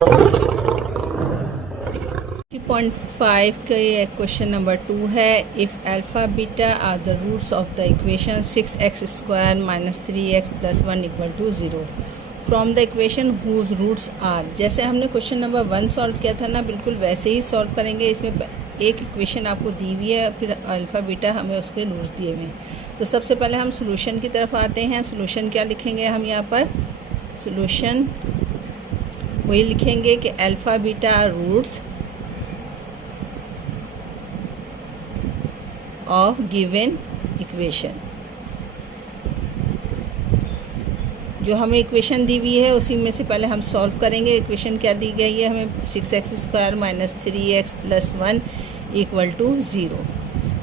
3.5 का ये question number 2 है। If alpha beta are the roots of the equation 6x² - 3x + 1 = 0 from the equation whose roots are. जैसे हमने question number 1 solve किया था ना, बिल्कुल वैसे ही सॉल्व करेंगे। इसमें एक इक्वेशन आपको दी हुई है, फिर अल्फ़ा बीटा हमें उसके रूट्स दिए हुए हैं। तो सबसे पहले हम सोल्यूशन की तरफ आते हैं। सोल्यूशन क्या लिखेंगे हम यहाँ पर? सोल्यूशन वही लिखेंगे कि alpha beta are roots of given equation. जो हमें इक्वेशन दी हुई है उसी में से पहले हम सॉल्व करेंगे। इक्वेशन क्या दी गई है हमें? 6x² - 3x + 1 = 0।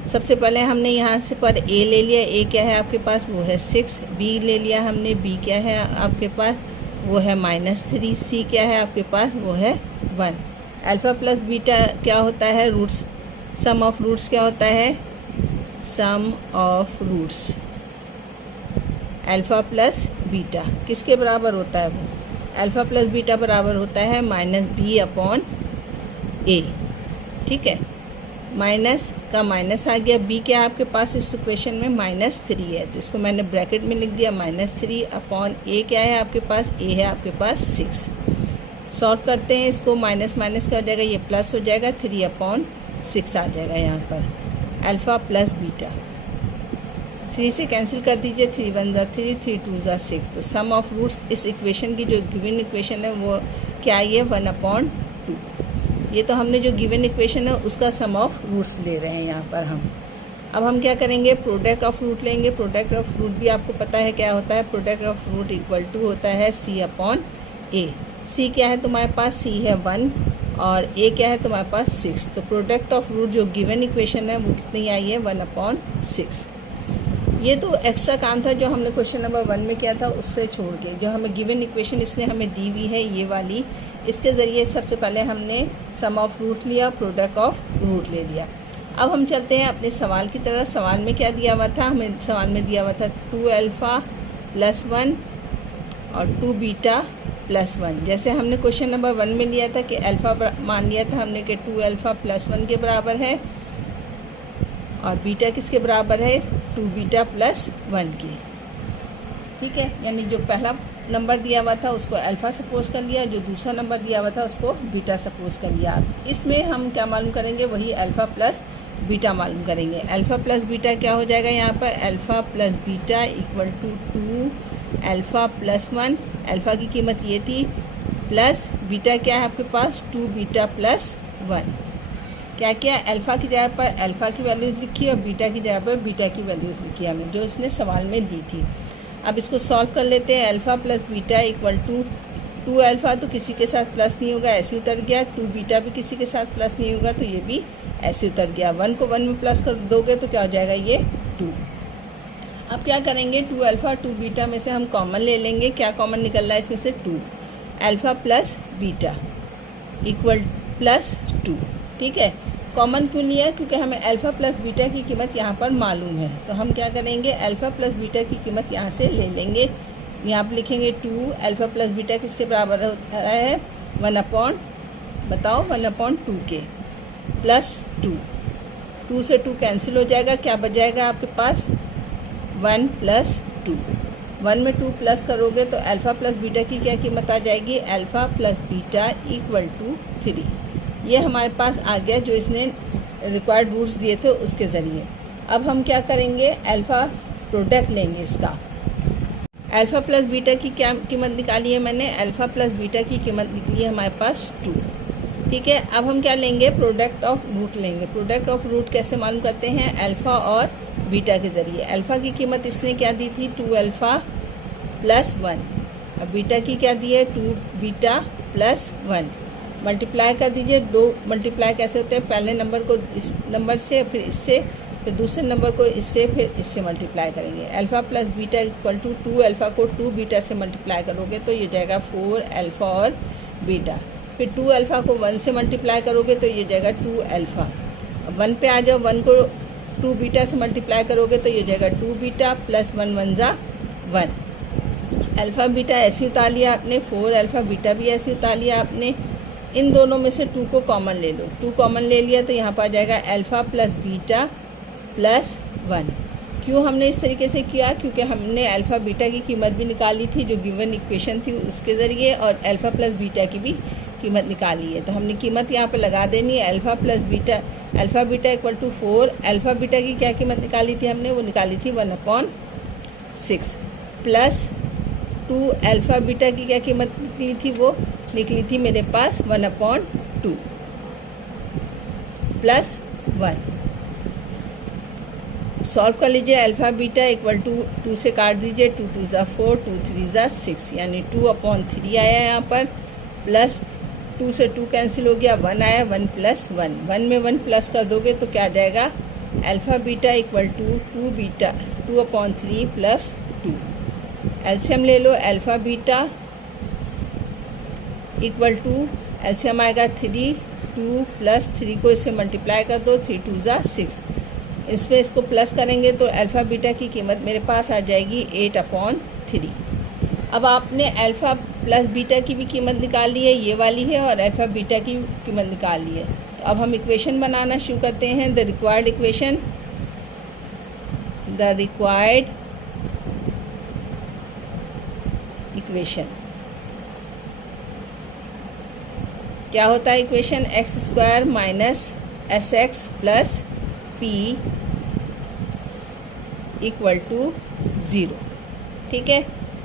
सबसे पहले हमने यहाँ से पर a ले लिया। a क्या है आपके पास? वो है 6। b ले लिया हमने। b क्या है आपके पास? वो है -3। c क्या है आपके पास? वो है 1। अल्फ़ा प्लस बीटा क्या होता है? रूट्स, सम ऑफ रूट्स क्या होता है? Sum of roots alpha plus beta किसके बराबर होता है? वो अल्फ़ा प्लस बीटा बराबर होता है -b/a। ठीक है, माइनस का माइनस आ गया। b क्या है आपके पास इस इक्वेशन में? -3 है, तो इसको मैंने ब्रैकेट में लिख दिया। -3/a क्या है आपके पास? a है आपके पास 6। सॉल्व करते हैं इसको। माइनस माइनस क्या हो जाएगा? ये प्लस हो जाएगा। 3/6 आ जाएगा यहाँ पर। अल्फ़ा प्लस बीटा 3 से कैंसिल कर दीजिए। 3 × 1 = 3, 3 × 2 = 6। तो सम ऑफ रूट्स इस इक्वेशन की जो गिवन इक्वेशन है वो क्या आई है? 1/2। ये तो हमने जो गिवन इक्वेशन है उसका सम ऑफ रूट्स ले रहे हैं यहाँ पर हम। अब हम क्या करेंगे? प्रोडक्ट ऑफ रूट लेंगे। प्रोडक्ट ऑफ रूट भी आपको पता है क्या होता है? प्रोडक्ट ऑफ रूट = होता है c/a। c क्या है तुम्हारे पास? c है 1 और a क्या है तुम्हारे पास? 6। तो प्रोडक्ट ऑफ रूट जो गिवन इक्वेशन है वो कितनी आई है? 1/6। ये तो एक्स्ट्रा काम था जो हमने क्वेश्चन नंबर 1 में किया था, उससे छोड़ के जो हमें गिवन इक्वेशन इसने हमें दी हुई है ये वाली, इसके ज़रिए सबसे पहले हमने सम ऑफ रूट लिया, प्रोडक्ट ऑफ रूट ले लिया। अब हम चलते हैं अपने सवाल की तरफ। सवाल में क्या दिया हुआ था? हमें सवाल में दिया हुआ था 2α + 1 और 2β + 1। जैसे हमने क्वेश्चन नंबर 1 में लिया था कि अल्फ़ा मान लिया था हमने कि 2α + 1 के बराबर है और बीटा किसके बराबर है? 2β + 1 की। ठीक है, यानी जो पहला नंबर दिया हुआ था उसको अल्फ़ा सपोज कर लिया, जो दूसरा नंबर दिया हुआ था उसको बीटा सपोज कर लिया। इसमें हम क्या मालूम करेंगे? वही अल्फ़ा प्लस बीटा मालूम करेंगे। अल्फ़ा प्लस बीटा क्या हो जाएगा यहाँ पर? Alpha plus beta = 2α + 1। अल्फ़ा की कीमत ये थी, प्लस बीटा क्या है आपके पास? 2β + 1। क्या किया? अल्फ़ा की जगह पर अल्फ़ा की वैल्यूज़ लिखी और बीटा की जगह पर बीटा की वैल्यूज़ लिखी हमें, जो इसने सवाल में दी थी। अब इसको सॉल्व कर लेते हैं। अल्फ़ा प्लस बीटा = 2α तो किसी के साथ प्लस नहीं होगा, ऐसे उतर गया। 2β भी किसी के साथ प्लस नहीं होगा, तो ये भी ऐसे उतर गया। 1 को 1 में प्लस कर दोगे तो क्या हो जाएगा? ये 2। अब क्या करेंगे? 2α 2β में से हम कॉमन ले लेंगे। क्या कॉमन निकल रहा है इसमें से? 2। Alpha plus beta = 2। ठीक है, कॉमन क्यों लिया? क्योंकि हमें अल्फ़ा प्लस बीटा की कीमत यहाँ पर मालूम है। तो हम क्या करेंगे? अल्फ़ा प्लस बीटा की कीमत यहाँ से ले लेंगे। यहाँ पर लिखेंगे 2। अल्फ़ा प्लस बीटा किसके बराबर होता है? 1/, बताओ, 1/2 के +2। 2 से 2 कैंसिल हो जाएगा। क्या बच जाएगा आपके पास? 1 + 2। 1 में 2 प्लस करोगे तो अल्फ़ा प्लस बीटा की क्या कीमत आ जाएगी? Alpha plus beta = 3। ये हमारे पास आ गया जो इसने रिक्वायर्ड रूट्स दिए थे उसके ज़रिए। अब हम क्या करेंगे? अल्फ़ा प्रोडक्ट लेंगे इसका। अल्फ़ा प्लस बीटा की क्या कीमत निकाली है मैंने? अल्फ़ा प्लस बीटा की कीमत निकली है हमारे पास 2। ठीक है, अब हम क्या लेंगे? प्रोडक्ट ऑफ रूट लेंगे। प्रोडक्ट ऑफ रूट कैसे मालूम करते हैं? अल्फ़ा और बीटा के ज़रिए। अल्फ़ा की कीमत इसने क्या दी थी? 2α + 1। अब बीटा की क्या दी है? 2β + 1। मल्टीप्लाई कर दीजिए। 2 मल्टीप्लाई कैसे होते हैं? पहले नंबर को इस नंबर से, फिर इससे, फिर दूसरे नंबर को इससे, फिर इससे मल्टीप्लाई करेंगे। अल्फ़ा प्लस बीटा = 2α को 2β से मल्टीप्लाई करोगे तो ये जाएगा 4α और बीटा। फिर 2α को 1 से मल्टीप्लाई करोगे तो ये जाएगा 2α। अब 1 पे आ जाओ। 1 को 2β से मल्टीप्लाई करोगे तो ये जाएगा 2β + 1 × 1 = 1। अल्फ़ा बीटा ऐसे उतार लिया आपने, 4 अल्फ़ा बीटा भी ऐसे उतार लिया आपने। इन दोनों में से 2 को कॉमन ले लो, 2 कॉमन ले लिया तो यहाँ पर आ जाएगा अल्फ़ा प्लस बीटा प्लस 1। क्यों हमने इस तरीके से किया? क्योंकि हमने अल्फ़ा बीटा की कीमत भी निकाली थी जो गिवन इक्वेशन थी उसके ज़रिए, और अल्फ़ा प्लस बीटा की भी कीमत निकाली है। तो हमने कीमत यहाँ पे लगा देनी है, alpha plus beta, alpha beta equal to 4। Alpha beta की क्या कीमत निकाली थी हमने? वो निकाली थी 1/6 प्लस 2 अल्फ़ा बीटा की क्या कीमत निकली थी? वो निकली थी मेरे पास 1/2 प्लस 1। सॉल्व कर लीजिए, अल्फ़ा बीटा इक्वल टू 2 से काट दीजिए, 2 2 ज़ा 4, 2 3 ज़ा 6, यानी 2/3 आया यहाँ पर, प्लस 2 से 2 कैंसिल हो गया, 1 आया, 1 प्लस 1, 1 में 1 प्लस कर दोगे तो क्या आ जाएगा? Alpha beta equal to 2 beta 2/3 plus 2। LCM ले लो, alpha beta equal to LCM आएगा 3, 2 प्लस 3 को इससे मल्टीप्लाई कर दो, 3 2 ज़ा 6, इसमें इसको प्लस करेंगे तो अल्फ़ा बीटा की कीमत मेरे पास आ जाएगी 8/3। अब आपने अल्फ़ा प्लस बीटा की भी कीमत निकाल ली है, ये वाली है, और अल्फ़ा बीटा की कीमत निकाल ली है। तो अब हम इक्वेशन बनाना शुरू करते हैं। द रिक्वायर्ड इक्वेशन क्या होता है? Equation x² minus sx plus p equal to 0। ठीक है,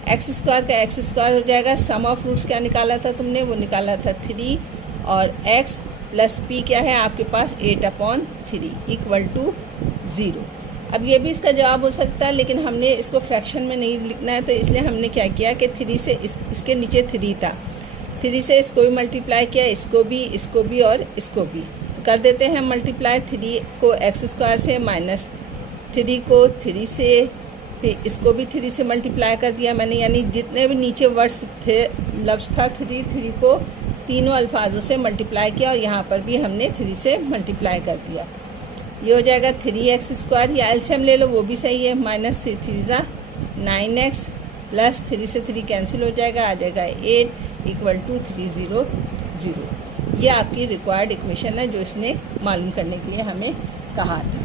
x² का x² हो जाएगा, सम ऑफ रूट्स क्या निकाला था तुमने? वो निकाला था 3, और x प्लस p क्या है आपके पास? 8/3 इक्वल टू 0। अब ये भी इसका जवाब हो सकता है, लेकिन हमने इसको फ्रैक्शन में नहीं लिखना है, तो इसलिए हमने क्या किया कि 3 से इसके नीचे 3 था, 3 से इसको भी मल्टीप्लाई किया, इसको भी और इसको भी। तो कर देते हैं मल्टीप्लाई, 3 को x² से, माइनस 3 को 3 से, फिर इसको भी 3 से मल्टीप्लाई कर दिया मैंने, यानी जितने भी नीचे वर्ड्स थे, लफ्ज़ था 3 को तीनों अल्फाजों से मल्टीप्लाई किया, और यहाँ पर भी हमने 3 से मल्टीप्लाई कर दिया। ये हो जाएगा 3x², या एलसीएम ले लो वो भी सही है, माइनस 3 3 ज़ा 9x प्लस 3 से 3 कैंसिल हो जाएगा, आ जाएगा 8 इक्वल टू 300। ये आपकी रिक्वायर्ड इक्वेशन है जो इसने मालूम करने के लिए हमें कहा था।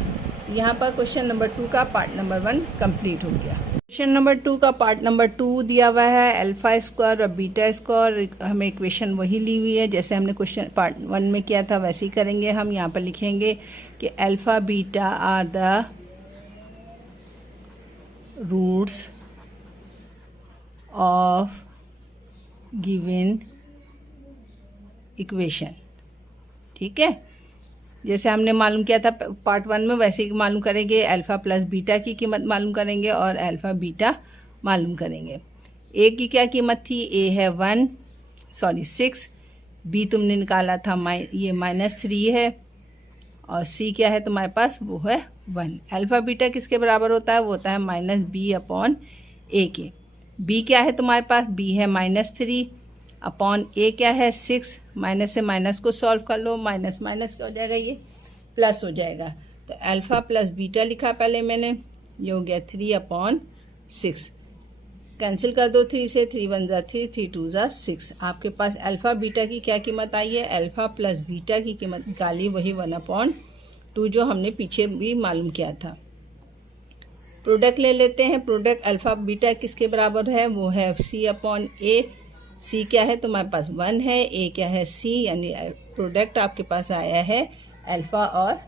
यहाँ पर क्वेश्चन नंबर 2 का पार्ट नंबर 1 कंप्लीट हो गया। क्वेश्चन नंबर 2 का पार्ट नंबर 2 दिया हुआ है, अल्फ़ा² और बीटा स्क्वायर। हमें इक्वेशन वही ली हुई है जैसे हमने क्वेश्चन पार्ट 1 में किया था, वैसे ही करेंगे हम। यहाँ पर लिखेंगे कि alpha beta are the roots of given equation. ठीक है, जैसे हमने मालूम किया था पार्ट 1 में, वैसे ही मालूम करेंगे। अल्फ़ा प्लस बीटा की कीमत मालूम करेंगे और अल्फ़ा बीटा मालूम करेंगे। ए की क्या कीमत थी? ए है 6, बी तुमने निकाला था ये -3 है, और सी क्या है तुम्हारे पास? वो है 1। अल्फ़ा बीटा किसके बराबर होता है? वो होता है -b/a के। बी क्या है तुम्हारे पास? बी है -3 अपॉन ए क्या है? 6। माइनस से माइनस को सॉल्व कर लो, माइनस माइनस क्या हो जाएगा? ये प्लस हो जाएगा। तो अल्फ़ा प्लस बीटा लिखा पहले मैंने, ये हो गया 3/6। कैंसिल कर दो 3 से, 3 1 ज़ा 3, 3 2 ज़ा 6। आपके पास अल्फ़ा बीटा की क्या कीमत आई है? अल्फ़ा प्लस बीटा की कीमत निकाली, वही 1/2 जो हमने पीछे भी मालूम किया था। प्रोडक्ट ले लेते हैं। प्रोडक्ट अल्फ़ा बीटा किसके बराबर है? वो है c/a। सी क्या है तुम्हारे पास? 1 है, ए क्या है? सी, यानी प्रोडक्ट आपके पास आया है अल्फ़ा और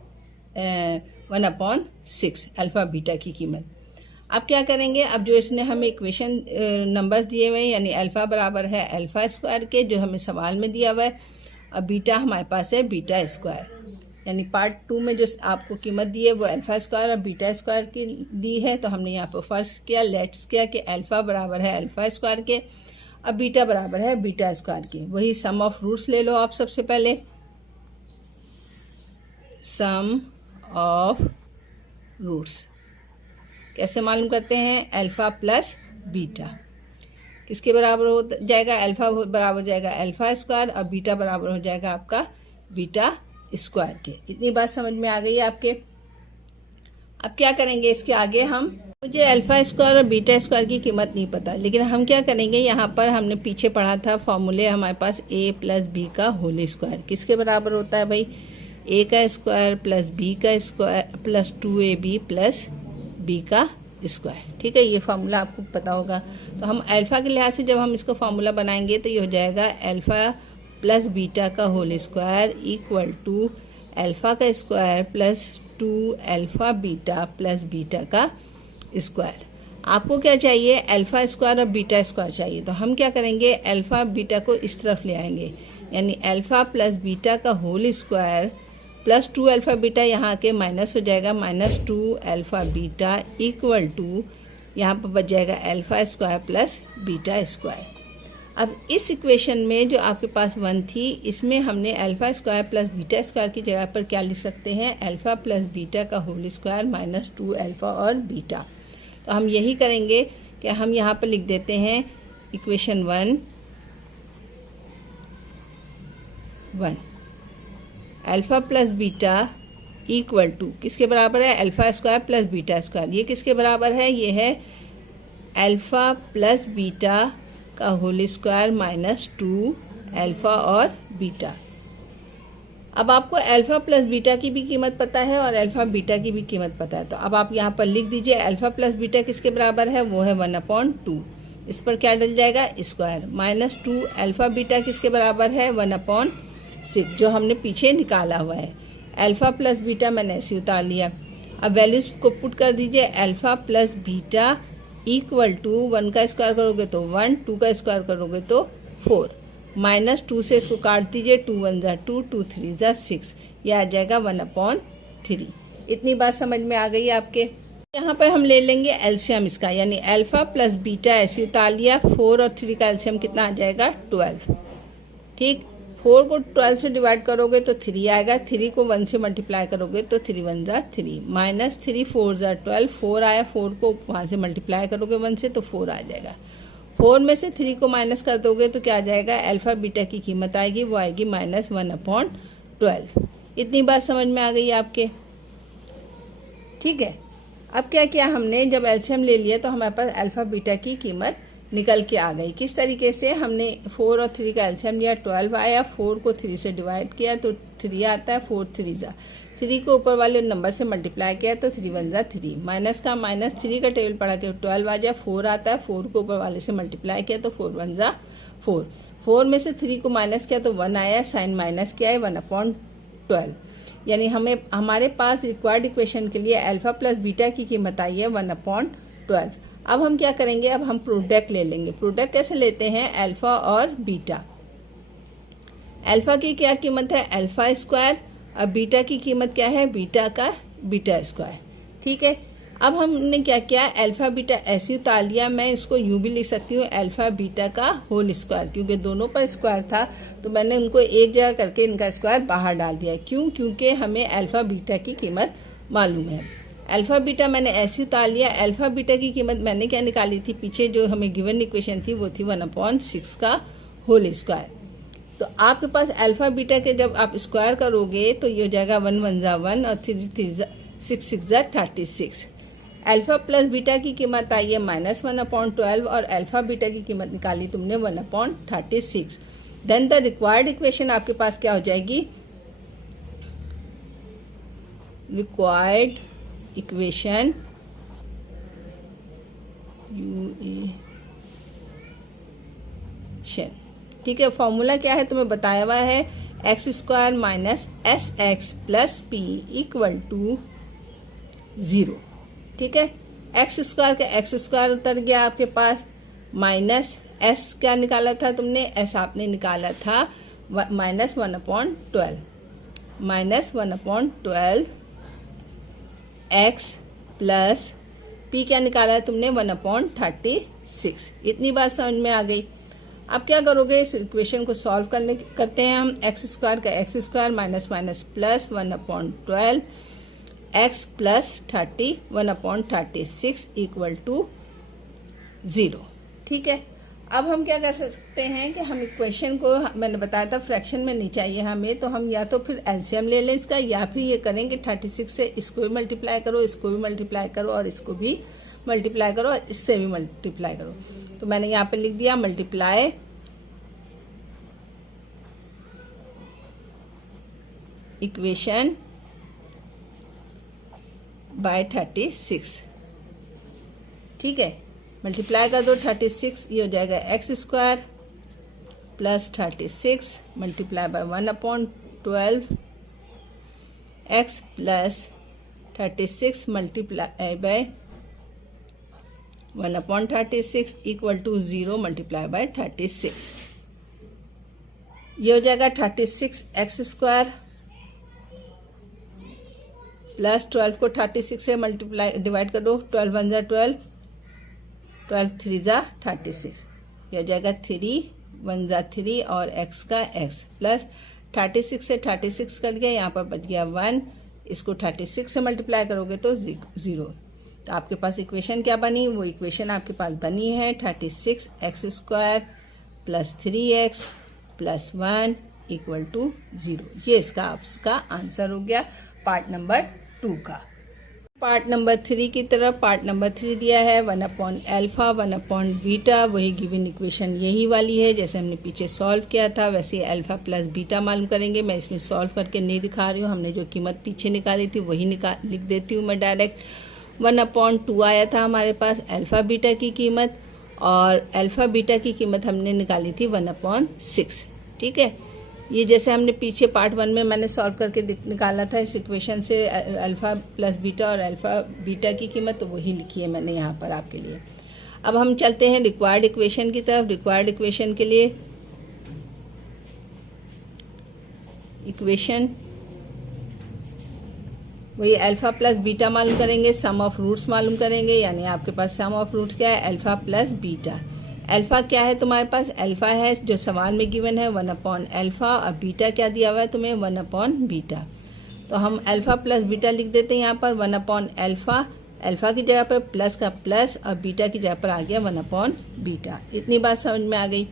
1/6 अल्फ़ा बीटा की कीमत। अब क्या करेंगे? अब जो इसने हमें इक्वेशन नंबर्स दिए हुए हैं, यानी अल्फ़ा बराबर है अल्फ़ा² के, जो हमें सवाल में दिया हुआ है, और बीटा हमारे पास है बीटा²। यानी पार्ट 2 में जो आपको कीमत दी है वो अल्फ़ा² और बीटा² की दी है। तो हमने यहाँ पर फ़र्ज़ किया, लेट्स किया कि अल्फ़ा बराबर है अल्फ़ा² के, अब बीटा बराबर है बीटा² के। वही सम ऑफ रूट्स ले लो आप सबसे पहले। सम ऑफ रूट्स कैसे मालूम करते हैं? अल्फ़ा प्लस बीटा किसके बराबर हो जाएगा? अल्फ़ा बराबर हो जाएगा अल्फ़ा² और बीटा बराबर हो जाएगा आपका बीटा² के। इतनी बात समझ में आ गई है आपके? अब क्या करेंगे? इसके आगे हम मुझे अल्फ़ा स्क्वायर और बीटा स्क्वायर की कीमत नहीं पता, लेकिन हम क्या करेंगे, यहाँ पर हमने पीछे पढ़ा था फॉर्मूले हमारे पास a प्लस बी का होल स्क्वायर किसके बराबर होता है भाई, a का स्क्वायर प्लस b का square plus 2ab plus b का स्क्वायर। ठीक है, ये फार्मूला आपको पता होगा। तो हम अल्फ़ा के लिहाज से जब हम इसको फार्मूला बनाएंगे तो ये हो जाएगा अल्फ़ा प्लस बीटा का whole square equal to alpha का square plus 2 alpha beta plus beta का स्क्वायर। आपको क्या चाहिए, अल्फ़ा स्क्वायर और बीटा स्क्वायर चाहिए। तो हम क्या करेंगे, अल्फ़ा बीटा को इस तरफ ले आएंगे, यानी अल्फ़ा प्लस बीटा का whole square plus 2 alpha beta यहाँ के माइनस हो जाएगा, minus 2 alpha beta equal to यहाँ पर बच जाएगा alpha square plus beta square. अब इस इक्वेशन में जो आपके पास 1 थी, इसमें हमने alpha square plus beta square की जगह पर क्या लिख सकते हैं, अल्फ़ा प्लस बीटा का होल स्क्वायर माइनस 2 अल्फ़ा और बीटा। तो हम यही करेंगे कि हम यहाँ पर लिख देते हैं equation 1 alpha plus beta equal to किसके बराबर है, alpha square plus beta square. ये किसके बराबर है, ये है अल्फ़ा प्लस बीटा का होल स्क्वायर माइनस 2 अल्फ़ा और बीटा। अब आपको अल्फ़ा प्लस बीटा की भी कीमत पता है और अल्फ़ा बीटा की भी कीमत पता है। तो अब आप यहाँ पर लिख दीजिए अल्फ़ा प्लस बीटा किसके बराबर है, वो है 1/2। इस पर क्या डल जाएगा, स्क्वायर माइनस 2 अल्फ़ा बीटा किसके बराबर है, 1/6 जो हमने पीछे निकाला हुआ है। अल्फ़ा प्लस बीटा मैंने ऐसे उतार लिया। अब वैल्यूज़ को पुट कर दीजिए, alpha plus beta equal to 1 का स्क्वायर करोगे तो 1, 2 का स्क्वायर करोगे तो 4, माइनस 2 से इसको काट दीजिए, 2 1 ज़ा 2, 2 3 ज़ा 6, ये आ जाएगा 1/3। इतनी बात समझ में आ गई आपके। यहाँ पर हम ले लेंगे एलसीएम इसका, यानी अल्फ़ा प्लस बीटा ऐसे उतार लिया, 4 और 3 का एलसीएम कितना आ जाएगा, 12। ठीक, 4 को 12 से डिवाइड करोगे तो 3 आएगा, 3 को 1 से मल्टीप्लाई करोगे तो 3 1 ज़ा 3, माइनस 3 4 ज़ा 12, 4 आया, 4 को वहाँ से मल्टीप्लाई करोगे 1 से तो 4 आ जाएगा। 4 में से 3 को माइनस कर दोगे तो क्या आ जाएगा, अल्फ़ा बीटा की कीमत आएगी, वो आएगी माइनस 1/12। इतनी बात समझ में आ गई आपके। ठीक है, अब क्या किया हमने, जब एलसीएम ले लिया तो हमारे पास अल्फ़ा बीटा की कीमत निकल के आ गई। किस तरीके से, हमने 4 और 3 का एलसीएम लिया, 12 आया, 4 को 3 से डिवाइड किया तो 3 आता है, 4 3 ज़ा 3 को ऊपर वाले नंबर से मल्टीप्लाई किया तो 3 1 ज़ा 3, माइनस का माइनस 3 का टेबल पढ़ा के 12 आ जाए, 4 आता है, 4 को ऊपर वाले से मल्टीप्लाई किया तो 4 1 ज़ा 4, 4 में से 3 को माइनस किया तो 1 आया, साइन माइनस किया है 1/12, यानी हमें हमारे पास रिक्वायर्ड इक्वेशन के लिए अल्फ़ा प्लस बीटा की कीमत आई है 1/12। अब हम क्या करेंगे, अब हम प्रोडक्ट ले लेंगे। प्रोडक्ट कैसे लेते हैं, अल्फ़ा और बीटा। अल्फ़ा की क्या कीमत है, अल्फ़ा स्क्वायर, और बीटा की कीमत क्या है, बीटा का बीटा स्क्वायर। ठीक है, अब हमने क्या किया, अल्फ़ा बीटा ऐसे उतार लिया। मैं इसको यूँ भी लिख सकती हूँ, अल्फ़ा बीटा का होल स्क्वायर, क्योंकि दोनों पर स्क्वायर था तो मैंने उनको एक जगह करके इनका स्क्वायर बाहर डाल दिया। क्यों, क्योंकि हमें अल्फ़ा बीटा की कीमत मालूम है। अल्फ़ा बीटा मैंने ऐसे उतार लिया। अल्फ़ा बीटा की कीमत मैंने क्या निकाली थी, पीछे जो हमें गिवन इक्वेशन थी वो थी 1/6 का होल स्क्वायर। तो आपके पास अल्फ़ा बीटा के जब आप स्क्वायर करोगे तो ये हो जाएगा 1 1 ज़ा 1 और 3 3 ज़ा 6 6 ज़ा 36। अल्फ़ा प्लस बीटा की कीमत आई है माइनस 1/12 और अल्फ़ा बीटा की कीमत निकाली तुमने 1/36। देन द रिक्वायर्ड इक्वेशन आपके पास क्या हो जाएगी, रिक्वायर्ड इक्वेशन ठीक है, फॉर्मूला क्या है तुम्हें बताया हुआ है, X square minus S x plus P equal to 0। ठीक है, एक्स स्क्वायर का एक्स स्क्वायर उतर गया आपके पास, माइनस एस क्या निकाला था तुमने, एस आपने निकाला था minus 1/12, minus 1/12 X plus P क्या निकाला है तुमने 1/36। इतनी बात समझ में आ गई। अब क्या करोगे, इस इक्वेशन को सॉल्व करते हैं हम। एक्स स्क्वायर का x square minus minus plus 1/12 X plus 30 1/36 equal to 0। ठीक है, अब हम क्या कर सकते हैं कि हम इक्वेशन को, मैंने बताया था फ्रैक्शन में नहीं चाहिए हमें, तो हम या तो फिर एलसीएम ले लें इसका, या फिर ये करें कि 36 से इसको भी मल्टीप्लाई करो, इसको भी मल्टीप्लाई करो और इसको भी मल्टीप्लाई करो और इससे भी मल्टीप्लाई करो। तो मैंने यहाँ पे लिख दिया मल्टीप्लाई इक्वेशन बाय 36। ठीक है, मल्टीप्लाई कर दो 36, ये हो जाएगा X square plus 36 multiply by 1/12 X plus 36 multiply by 1/36 equal to 0 multiply by 36। ये हो जाएगा 36 एक्स स्क्वायर प्लस 12 को 36 से मल्टीप्लाई डिवाइड कर दो, 12 1 ज़ा 12, 12 3 ज़ा 36, ये हो जाएगा 3 1 ज़ा 3 और x का x प्लस 36 से 36 कट गया, यहाँ पर बच गया 1, इसको 36 से मल्टीप्लाई करोगे तो 0। तो आपके पास इक्वेशन क्या बनी, वो इक्वेशन आपके पास बनी है 36 X square plus 3x plus 1 equal to 0। ये इसका आपका आंसर हो गया पार्ट नंबर 2 का। पार्ट नंबर 3 की तरफ पार्ट नंबर 3 दिया है 1/α 1/β, वही गिवन इक्वेशन यही वाली है जैसे हमने पीछे सॉल्व किया था, वैसे अल्फ़ा प्लस बीटा मालूम करेंगे। मैं इसमें सॉल्व करके नहीं दिखा रही हूँ, हमने जो कीमत पीछे निकाली थी वही लिख देती हूँ मैं डायरेक्ट। 1/2 आया था हमारे पास अल्फ़ा बीटा की कीमत, और अल्फ़ा बीटा की कीमत हमने निकाली थी 1/6। ठीक है, ये जैसे हमने पीछे पार्ट 1 में मैंने सॉल्व करके निकाला था इस इक्वेशन से अल्फ़ा प्लस बीटा और अल्फ़ा बीटा की कीमत, तो वही लिखी है मैंने यहाँ पर आपके लिए। अब हम चलते हैं रिक्वायर्ड इक्वेशन की तरफ। रिक्वायर्ड इक्वेशन के लिए इक्वेशन वही अल्फ़ा प्लस बीटा मालूम करेंगे, सम ऑफ रूट्स मालूम करेंगे, यानी आपके पास सम ऑफ रूट्स क्या है, अल्फ़ा प्लस बीटा। अल्फ़ा क्या है तुम्हारे पास, अल्फ़ा है जो सवाल में गिवन है 1/α, और बीटा क्या दिया हुआ है तुम्हें 1/β। तो हम अल्फ़ा प्लस बीटा लिख देते हैं यहाँ पर 1/α, अल्फ़ा की जगह पर प्लस का प्लस और बीटा की जगह पर आ गया 1/β। इतनी बात समझ में आ गई।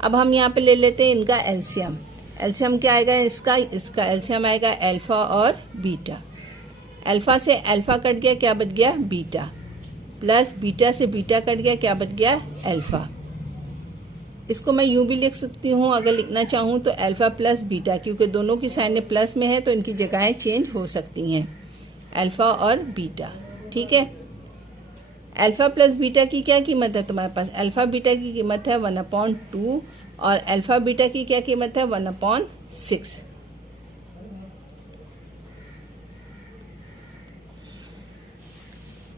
अब हम यहाँ पे ले लेते हैं इनका एलसीएम। एलसीएम क्या आएगा इसका एलसीएम आएगा अल्फ़ा और बीटा। अल्फ़ा से अल्फ़ा कट गया, क्या बच गया बीटा, प्लस बीटा से बीटा कट गया, क्या बच गया अल्फ़ा। इसको मैं यूँ भी लिख सकती हूँ अगर लिखना चाहूँ तो अल्फ़ा प्लस बीटा, क्योंकि दोनों की साइन प्लस में है तो इनकी जगहें चेंज हो सकती हैं, अल्फ़ा और बीटा। ठीक है, अल्फ़ा प्लस बीटा की क्या कीमत है तुम्हारे पास, अल्फ़ा बीटा की कीमत है 1/2 और अल्फ़ा बीटा की क्या कीमत है 1/6।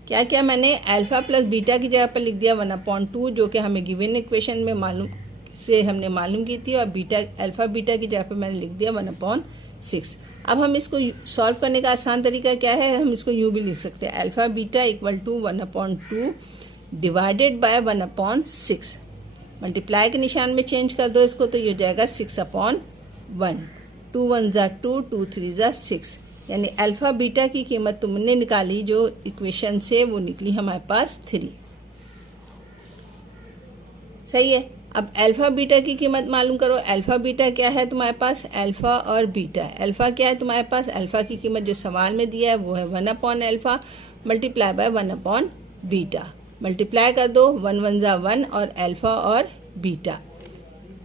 क्या क्या मैंने अल्फ़ा प्लस बीटा की जगह पर लिख दिया 1/2, जो कि हमें गिवन इक्वेशन में हमने मालूम की थी, और बीटा अल्फ़ा बीटा की जगह पर मैंने लिख दिया 1/6। अब हम इसको सॉल्व करने का आसान तरीका क्या है, हम इसको यूँ भी लिख सकते हैं alpha beta equal to 1/2 divided by 1/6। Multiply के निशान में चेंज कर दो इसको, तो ये हो जाएगा 6/1। 2 1 ज़ा 2, 2 3 ज़ा 6, यानी अल्फ़ा बीटा की कीमत तुमने निकाली जो इक्वेशन से, वो निकली हमारे पास 3। सही है। अब अल्फ़ा बीटा की कीमत मालूम करो। अल्फ़ा बीटा क्या है तुम्हारे पास, अल्फ़ा और बीटा। अल्फ़ा क्या है तुम्हारे पास, अल्फ़ा की कीमत जो सवाल में दिया है वो है 1/α मल्टीप्लाई बाय 1/β। मल्टीप्लाई कर दो, 1 1 ज़ा 1 और अल्फ़ा और बीटा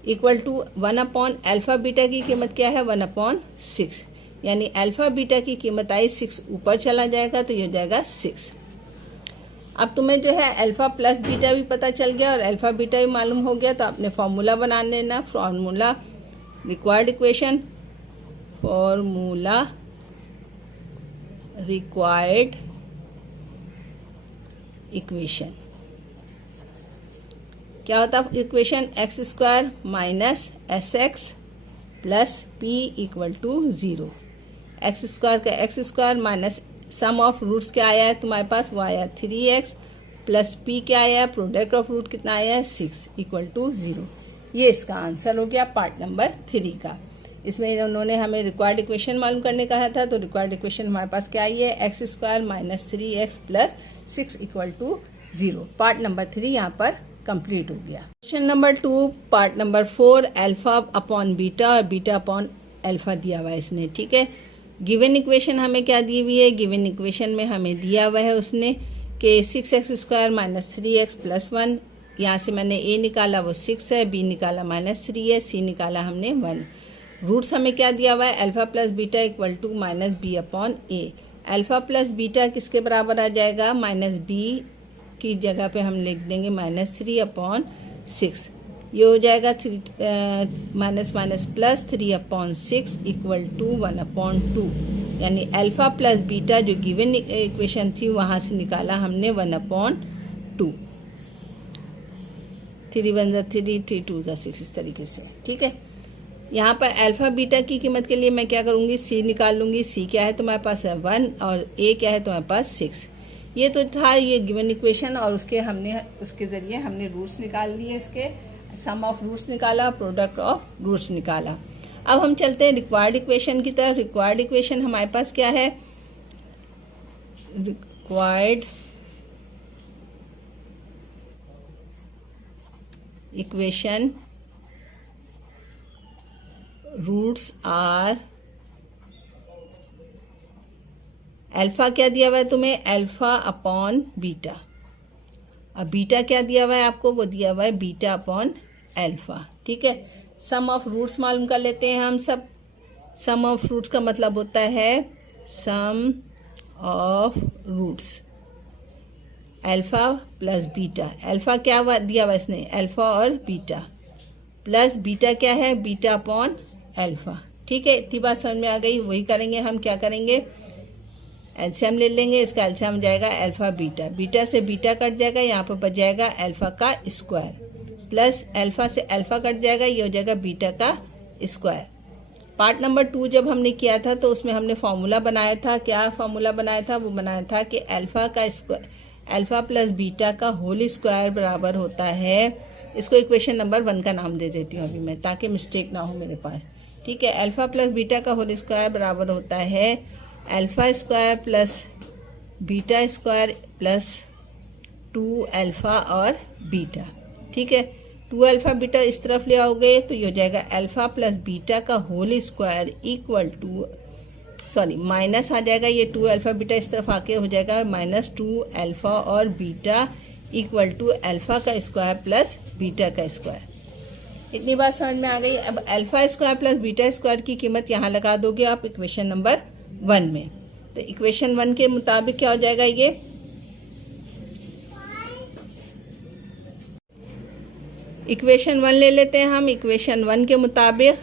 इक्वल टू 1/α बीटा की कीमत क्या है 1/6, यानी अल्फ़ा बीटा की कीमत आई 6, ऊपर चला जाएगा तो ये हो जाएगा 6। अब तुम्हें जो है अल्फ़ा प्लस बीटा भी पता चल गया और अल्फ़ा बीटा भी मालूम हो गया, तो आपने फॉर्मूला बना लेना। Formula required equation, formula required equation क्या होता है equation, x square minus S x plus P equal to 0। X square का x square minus sum of roots क्या आया है तुम्हारे पास, वो आया 3x प्लस p क्या आया, प्रोडक्ट ऑफ रूट कितना आया है 6 इक्वल टू 0। ये इसका आंसर हो गया पार्ट नंबर 3 का। इसमें उन्होंने हमें रिक्वायर्ड इक्वेशन मालूम करने कहा था, तो रिक्वायर्ड इक्वेशन हमारे पास क्या आई है, X square minus 3x plus 6 equal to 0। Part number 3 यहाँ पर कंप्लीट हो गया। Question number 2 part number 4, alpha upon beta और बीटा अपॉन अल्फा दिया हुआ है इसने। ठीक है, गिवन इक्वेशन हमें क्या दी हुई है, गिवन इक्वेशन में हमें दिया हुआ है उसने कि 6x² माइनस 3x प्लस 1, यहाँ से मैंने a निकाला वो 6 है, b निकाला -3 है, c निकाला हमने 1। रूट्स हमें क्या दिया हुआ है, alpha plus beta equal to minus B upon A. Alpha plus beta किसके बराबर आ जाएगा, माइनस बी की जगह पे हम लिख देंगे -3 अपॉन 6। ये हो जाएगा minus minus plus 3 upon 6 equal to 1 upon 2। यानी अल्फ़ा प्लस बीटा जो गिवन इक्वेशन थी वहाँ से निकाला हमने 1 अपॉन 2। 3 1 ज़ा 3, 3 2 ज़ा 6, इस तरीके से। ठीक है, यहाँ पर अल्फ़ा बीटा की कीमत के लिए मैं क्या करूँगी, सी निकाल लूँगी। सी क्या है तुम्हारे पास है 1 और ए क्या है तुम्हारे पास 6। ये तो था ये गिवन इक्वेशन, और उसके ज़रिए हमने रूट्स निकाल लिए, इसके सम ऑफ रूट्स निकाला, प्रोडक्ट ऑफ रूट्स निकाला। अब हम चलते हैं रिक्वायर्ड इक्वेशन की तरफ। रिक्वायर्ड इक्वेशन हमारे पास क्या है, required equation roots are, alpha क्या दिया हुआ है तुम्हें, अल्फ़ा अपॉन बीटा। अब बीटा क्या दिया हुआ है आपको, वो दिया हुआ है बीटा अपॉन अल्फ़ा। ठीक है, सम ऑफ रूट्स मालूम कर लेते हैं हम सब। सम ऑफ रूट्स का मतलब होता है sum of roots alpha plus beta. Alpha क्या दिया हुआ इसने, अल्फ़ा और बीटा, प्लस बीटा क्या है, बीटा अपॉन अल्फ़ा। ठीक है, इतनी बात समझ में आ गई। वही करेंगे हम, क्या करेंगे, एलसीएम ले लेंगे। इसका एलसीएम जाएगा अल्फ़ा बीटा, बीटा से बीटा कट जाएगा, यहाँ पर बच जाएगा अल्फ़ा का स्क्वायर, प्लस अल्फ़ा से अल्फ़ा कट जाएगा, ये हो जाएगा बीटा का स्क्वायर। पार्ट नंबर 2 जब हमने किया था तो उसमें हमने फार्मूला बनाया था। क्या फार्मूला बनाया था, वो बनाया था कि अल्फ़ा प्लस बीटा का होल स्क्वायर बराबर होता है, इसको इक्वेशन नंबर 1 का नाम दे देती हूँ अभी मैं, ताकि मिस्टेक ना हो मेरे पास। ठीक है, अल्फ़ा प्लस बीटा का होल स्क्वायर बराबर होता है alpha square plus beta square plus 2 alpha और बीटा। ठीक है, 2 अल्फ़ा बीटा इस तरफ ले आओगे तो ये हो जाएगा अल्फ़ा प्लस बीटा का whole square equal to, sorry minus आ जाएगा, ये 2 अल्फ़ा बीटा इस तरफ आके हो जाएगा -2 अल्फ़ा और बीटा इक्वल टू अल्फ़ा का स्क्वायर प्लस बीटा का स्क्वायर। इतनी बात समझ में आ गई। अब alpha square plus beta square की कीमत यहाँ लगा दोगे आप इक्वेशन नंबर 1 में। तो इक्वेशन 1 के मुताबिक क्या हो जाएगा, ये इक्वेशन 1 ले लेते हैं हम। इक्वेशन 1 के मुताबिक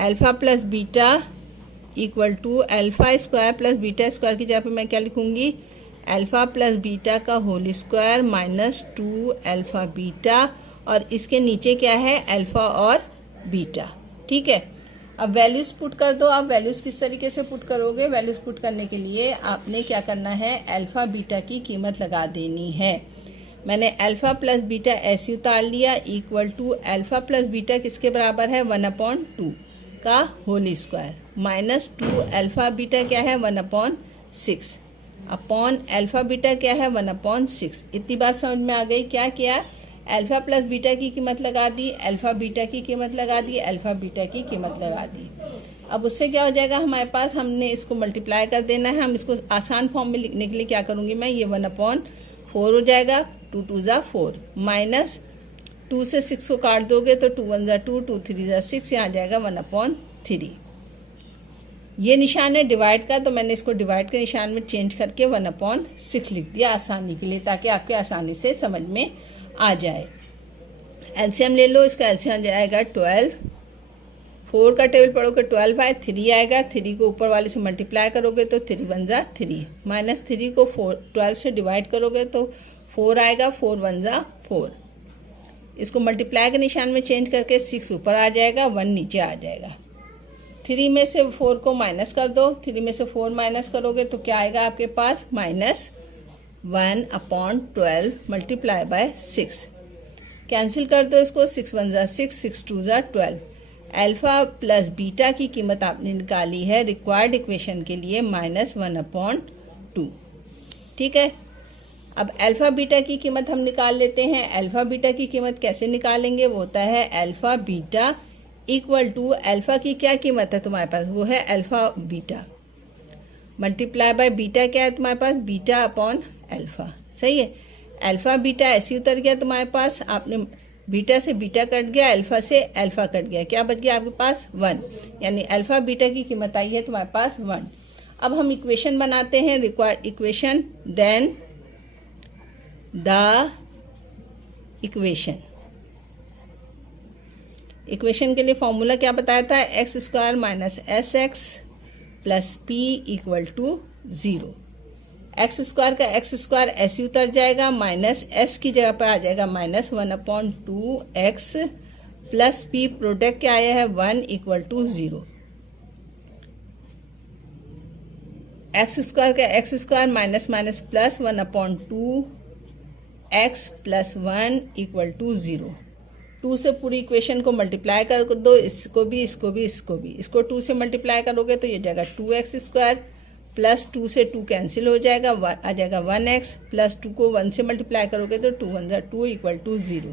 alpha plus beta equal to alpha square plus beta square की जगह पे मैं क्या लिखूँगी, अल्फ़ा प्लस बीटा का होल स्क्वायर -2 अल्फ़ा बीटा, और इसके नीचे क्या है, अल्फ़ा और बीटा। ठीक है, अब वैल्यूज़ पुट कर दो। आप वैल्यूज़ किस तरीके से पुट करोगे, वैल्यूज़ पुट करने के लिए आपने क्या करना है, अल्फ़ा बीटा की कीमत लगा देनी है। मैंने अल्फ़ा प्लस बीटा ऐसे उतार लिया, equal to alpha plus beta किसके बराबर है, 1/2 का होल स्क्वायर, -2 अल्फ़ा बीटा क्या है 1/6 अपॉन अल्फ़ा बीटा क्या है 1/6। इतनी बात समझ में आ गई। क्या किया, अल्फ़ा प्लस बीटा की कीमत लगा दी, अल्फ़ा बीटा की कीमत लगा दी, अल्फ़ा बीटा की कीमत लगा दी। अब उससे क्या हो जाएगा हमारे पास, हमने इसको मल्टीप्लाई कर देना है। हम इसको आसान फॉर्म में लिखने के लिए क्या करूँगी मैं, ये 1/4 हो जाएगा, 2 2 ज़ा 4, -2 से 6 को काट दोगे तो 2 1 ज़ा 2, 2 3 ज़ा 6, यहाँ आ जाएगा 1/3। ये निशान है डिवाइड का, तो मैंने इसको डिवाइड के निशान में चेंज करके 1/6 लिख दिया आसानी के लिए, ताकि आपके आसानी से समझ में आ जाए। एलसीएम ले लो, इसका एलसीएम जाएगा 12। 4 का टेबल पढ़ोगे 12 आए, 3 आएगा, 3 को ऊपर वाले से मल्टीप्लाई करोगे तो 3 1 ज़ा 3, -3 को 12 से डिवाइड करोगे तो 4 आएगा, 4 1 ज़ा 4। इसको मल्टीप्लाई के निशान में चेंज करके 6 ऊपर आ जाएगा, 1 नीचे आ जाएगा। 3 में से 4 को माइनस कर दो, 3 में से 4 माइनस करोगे तो क्या आएगा आपके पास, -1/12 मल्टीप्लाई बाय 6। कैंसिल कर दो इसको, 6 1 ज़ा 6, 6 2 ज़ा 12। अल्फ़ा प्लस बीटा की कीमत आपने निकाली है रिक्वायर्ड इक्वेशन के लिए -1/2। ठीक है, अब अल्फ़ा बीटा की कीमत हम निकाल लेते हैं। अल्फ़ा बीटा की कीमत कैसे निकालेंगे, वो होता है alpha beta equal to alpha की क्या कीमत है तुम्हारे पास, वो है alpha beta multiply by beta क्या है तुम्हारे पास, बीटा अपॉन अल्फ़ा। सही है, अल्फ़ा बीटा ऐसे ही उतर गया तुम्हारे पास, आपने बीटा से बीटा कट गया, अल्फ़ा से अल्फ़ा कट गया, क्या बच गया आपके पास 1, यानी अल्फ़ा बीटा की कीमत आई है तुम्हारे पास 1। अब हम इक्वेशन बनाते हैं, required equation, then the equation के लिए फॉर्मूला क्या बताया था, X square minus S x plus P equal to 0। X square का एक्स स्क्वायर ऐसे ही उतर जाएगा, माइनस एस की जगह पर आ जाएगा -1/2 एक्स प्लस पी, प्रोडक्ट क्या आया है 1 इक्वल टू 0। एक्स स्क्वायर का x square minus minus plus 1/2 X plus 1 equal to 0। 2 से पूरी इक्वेशन को मल्टीप्लाई कर दो, इसको भी इसको भी इसको भी, इसको 2 से मल्टीप्लाई करोगे तो ये जाएगा 2x स्क्वायर प्लस 2 से 2 कैंसिल हो जाएगा, आ जाएगा 1x प्लस 2 को 1 से मल्टीप्लाई करोगे तो 2 1 2 इक्वल टू 0।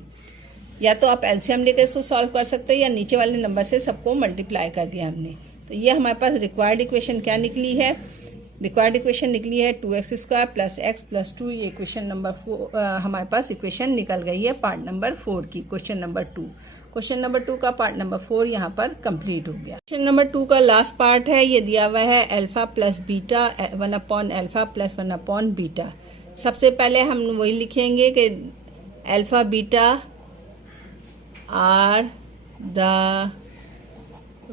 या तो आप एलसीएम लेकर इसको सॉल्व कर सकते हो या नीचे वाले नंबर से सबको मल्टीप्लाई कर दिया हमने। तो ये हमारे पास रिक्वायर्ड इक्वेशन क्या निकली है, रिक्वायर्ड इक्वेशन निकली है 2x square plus x plus 2। ये इक्वेशन नंबर 4 हमारे पास इक्वेशन निकल गई है पार्ट नंबर 4 की, क्वेश्चन नंबर 2। क्वेश्चन नंबर 2 का पार्ट नंबर 4 यहाँ पर कंप्लीट हो गया। क्वेश्चन नंबर 2 का लास्ट पार्ट है, ये दिया हुआ है अल्फ़ा प्लस बीटा 1/α प्लस 1/β। सबसे पहले हम वही लिखेंगे कि alpha beta are the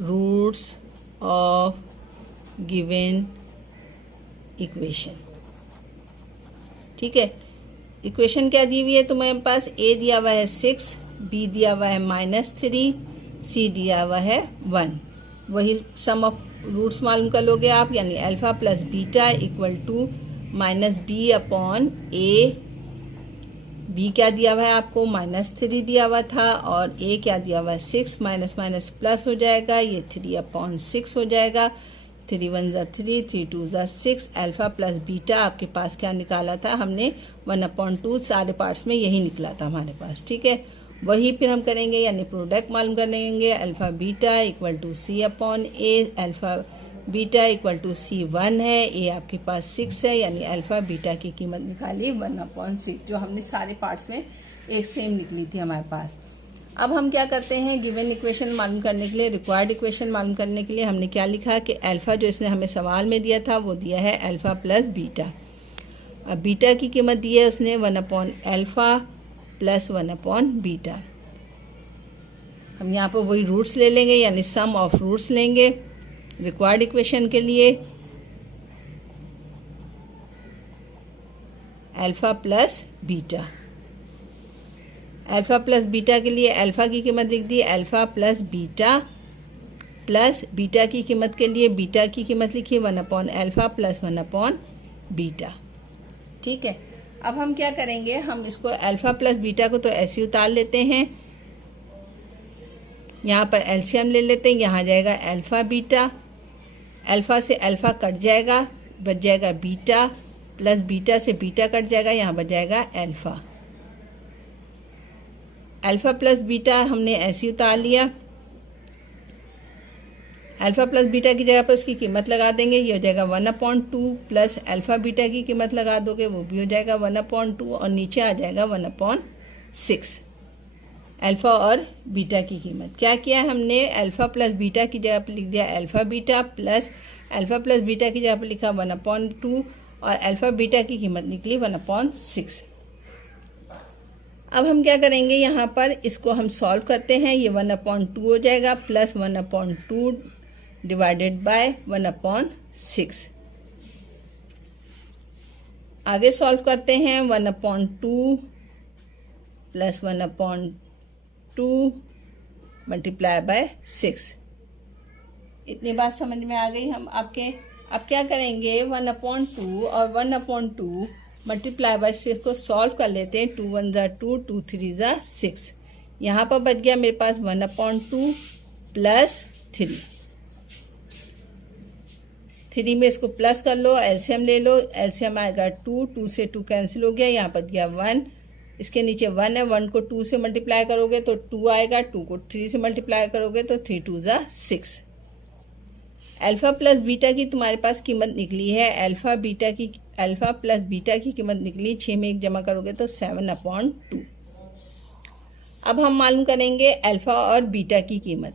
roots of given equation. ठीक है, इक्वेशन क्या दी हुई है तुम्हारे पास, ए दिया हुआ है 6, बी दिया हुआ है -3, सी दिया हुआ है 1। वही सम ऑफ रूट्स मालूम कर लोगे आप, यानी alpha plus beta equal to -b/a। B क्या दिया हुआ है आपको, -3 दिया हुआ था, और ए क्या दिया हुआ है 6, माइनस माइनस प्लस हो जाएगा, ये 3/6 हो जाएगा, 3 1 3, 3 2 6। अल्फ़ा प्लस बीटा आपके पास क्या निकाला था हमने 1/2, सारे पार्ट्स में यही निकला था हमारे पास। ठीक है, वही फिर हम करेंगे, यानी प्रोडक्ट मालूम कर लेंगे, alpha beta equal to c/a। Alpha beta equal to c1 है, ए आपके पास 6 है, यानी अल्फ़ा बीटा की कीमत निकाली 1/6, जो हमने सारे पार्ट्स में एक सेम निकली थी हमारे पास। अब हम क्या करते हैं, गिवन इक्वेशन मालूम करने के लिए, रिक्वायर्ड इक्वेशन मालूम करने के लिए हमने क्या लिखा कि अल्फ़ा जो इसने हमें सवाल में दिया था वो दिया है अल्फ़ा प्लस बीटा। अब बीटा की कीमत दी है उसने 1/α प्लस 1/β। हम यहाँ पर वही रूट्स ले लेंगे, यानी सम ऑफ रूट्स लेंगे रिक्वायर्ड इक्वेशन के लिए, alpha plus beta. Alpha plus beta के लिए अल्फ़ा की कीमत लिख दी alpha plus beta, plus beta की कीमत के लिए बीटा की कीमत लिखी 1/α प्लस 1/β। ठीक है, अब हम क्या करेंगे, हम इसको अल्फ़ा प्लस बीटा को तो ऐसे उतार लेते हैं, यहाँ पर एलसीएम ले लेते हैं, यहाँ जाएगा अल्फ़ा बीटा, अल्फ़ा से अल्फ़ा कट जाएगा, बच जाएगा बीटा, प्लस बीटा से बीटा कट जाएगा, यहाँ बच जाएगा अल्फ़ा। अल्फ़ा प्लस बीटा हमने ऐसे उतार लिया, अल्फ़ा प्लस बीटा की जगह पर उसकी कीमत लगा देंगे, ये हो जाएगा 1/2 प्लस अल्फ़ा बीटा की कीमत लगा दोगे वो भी हो जाएगा 1/2, और नीचे आ जाएगा 1/6। अल्फ़ा और बीटा की कीमत क्या किया हमने, अल्फ़ा प्लस बीटा की जगह पर लिख दिया alpha beta, plus alpha plus beta की जगह पर लिखा 1/2, और अल्फ़ा बीटा की कीमत निकली 1/6। अब हम क्या करेंगे, यहाँ पर इसको हम सॉल्व करते हैं, ये 1/2 हो जाएगा प्लस 1/2 डिवाइडेड बाय 1/6। आगे सॉल्व करते हैं, 1/2 प्लस 1/2 मल्टीप्लाई बाय 6। इतनी बात समझ में आ गई हम आपके। अब क्या करेंगे, 1/2 और 1/2 मल्टीप्लाई बाय 6 को सॉल्व कर लेते हैं, 2 1 2, 2 3 6। यहाँ पर बच गया मेरे पास 1/2 प्लस 3 में इसको प्लस कर लो, एलसीएम ले लो, एलसीएम आएगा 2, 2 से 2 कैंसिल हो गया, यहाँ बच गया 1, इसके नीचे 1 है, 1 को 2 से मल्टीप्लाई करोगे तो 2 आएगा, 2 को 3 से मल्टीप्लाई करोगे तो 3 2 6। अल्फ़ा प्लस बीटा की तुम्हारे पास कीमत निकली है, अल्फ़ा प्लस बीटा की कीमत निकली, 6 में 1 जमा करोगे तो 7/2। अब हम मालूम करेंगे अल्फ़ा और बीटा की कीमत,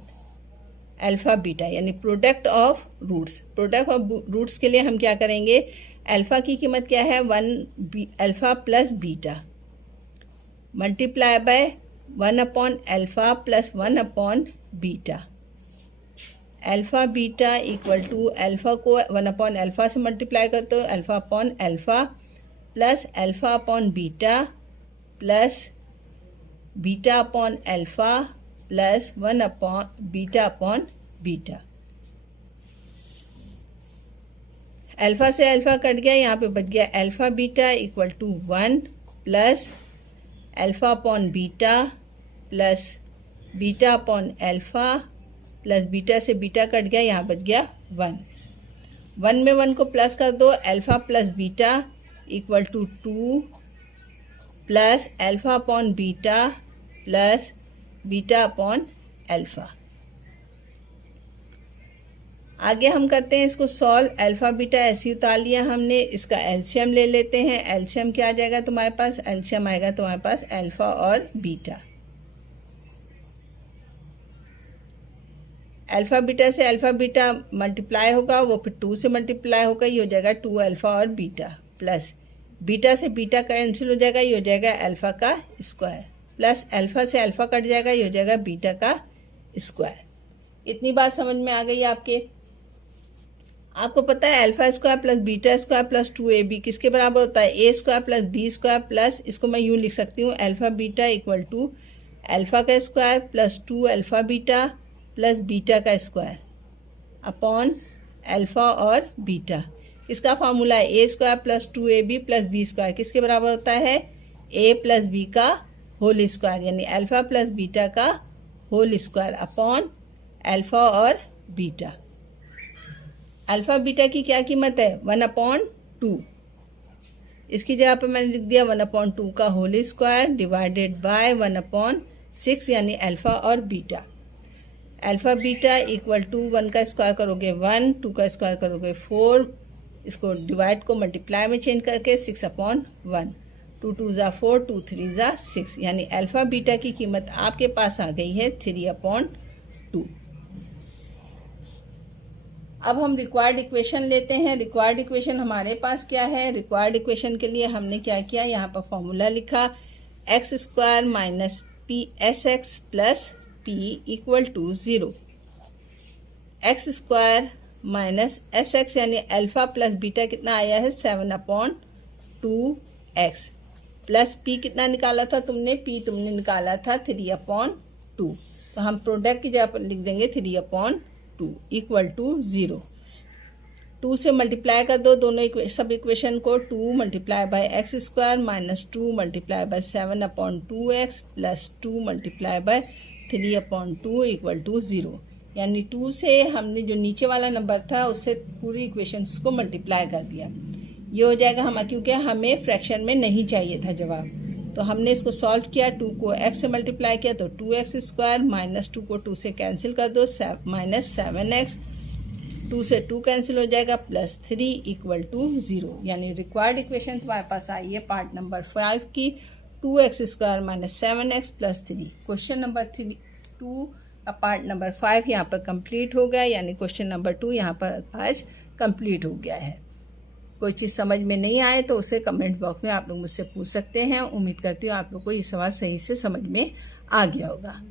अल्फ़ा बीटा यानी product of roots. Product of roots के लिए हम क्या करेंगे, अल्फ़ा की कीमत क्या है, 1 alpha plus beta multiply by 1 alpha plus 1 beta. Alpha beta equal to alpha को 1 अल्फ़ा से मल्टीप्लाई कर तो alpha alpha plus alpha beta plus beta alpha plus 1 beta beta. Alpha से अल्फ़ा कट गया, यहाँ पे बच गया alpha beta equal to 1 plus alpha beta plus beta alpha plus beta से बीटा कट गया, यहाँ बच गया 1। 1 में 1 को प्लस कर दो, alpha plus beta equal to 2 plus alpha beta plus beta alpha. आगे हम करते हैं इसको सॉल्व। अल्फ़ा बीटा ऐसे ही उतार लिया हमने, इसका एलसीएम ले लेते हैं। एलसीएम क्या आ जाएगा तुम्हारे पास, एलसीएम आएगा तुम्हारे पास अल्फ़ा और बीटा। अल्फ़ा बीटा से अल्फ़ा बीटा मल्टीप्लाई होगा, वो फिर 2 से मल्टीप्लाई होगा, ये हो जाएगा 2 अल्फ़ा और बीटा, प्लस बीटा से बीटा कैंसिल हो जाएगा, ये हो जाएगा अल्फ़ा का स्क्वायर, प्लस अल्फ़ा से अल्फ़ा कट जाएगा, ये हो जाएगा बीटा का स्क्वायर। इतनी बात समझ में आ गई आपके। आपको पता है alpha square plus beta square plus 2ab किसके बराबर होता है, a square plus b square plus, इसको मैं यूँ लिख सकती हूँ, alpha beta equal to alpha का square plus 2 alpha beta plus beta का स्क्वायर अपॉन अल्फ़ा और बीटा। इसका फार्मूला है a square plus 2ab plus b square किसके बराबर होता है, ए प्लस बी का होल स्क्वायर, यानी अल्फ़ा प्लस बीटा का होल स्क्वायर अपॉन अल्फ़ा और बीटा। अल्फ़ा बीटा की क्या कीमत है, 1/2। इसकी जगह पर मैंने लिख दिया 1/2 का होल स्क्वायर डिवाइडेड बाय 1/6, यानी अल्फ़ा और beta. Alpha beta equal to 1 का स्क्वायर करोगे 1, 2 का स्क्वायर करोगे 4, इसको डिवाइड को मल्टीप्लाई में चेंज करके 6/1, 2 2 ज़ा 4, 2 3 ज़ा 6, यानी अल्फ़ा बीटा की कीमत आपके पास आ गई है 3/2। अब हम रिक्वायर्ड इक्वेशन लेते हैं। रिक्वायर्ड इक्वेशन हमारे पास क्या है, रिक्वायर्ड इक्वेशन के लिए हमने क्या किया, यहाँ पर फॉर्मूला लिखा x² minus psx plus p equal to 0। x² minus sx यानी अल्फ़ा प्लस बीटा कितना आया है 7/2x प्लस p कितना निकाला था तुमने, p तुमने निकाला था 3/2, तो हम प्रोडक्ट की जगह पर लिख देंगे 3/2 इक्वल टू 0। 2 से मल्टीप्लाई कर दो दोनों सब इक्वेशन को, 2 multiply by x² minus 2 multiply by 7/2x plus 2 multiply by 3/2 equal to 0, यानी 2 से हमने जो नीचे वाला नंबर था उससे पूरी इक्वेशंस को मल्टीप्लाई कर दिया। ये हो जाएगा हम, क्योंकि हमें फ्रैक्शन में नहीं चाहिए था जवाब, तो हमने इसको सॉल्व किया। 2 को x से मल्टीप्लाई किया तो 2x² माइनस 2 को 2 से कैंसिल कर दो, माइनस 7x, 2 से 2 कैंसिल हो जाएगा, प्लस 3 इक्वल टू 0, यानी रिक्वायर्ड इक्वेशन तुम्हारे पास आई है पार्ट नंबर 5 की 2x² minus 7x plus 3। Question number 2 part number 5 यहाँ पर कंप्लीट हो गया, यानी क्वेश्चन नंबर 2 यहाँ पर आज कंप्लीट हो गया है। कोई चीज़ समझ में नहीं आए तो उसे कमेंट बॉक्स में आप लोग मुझसे पूछ सकते हैं। उम्मीद करती हूँ आप लोग को ये सवाल सही से समझ में आ गया होगा।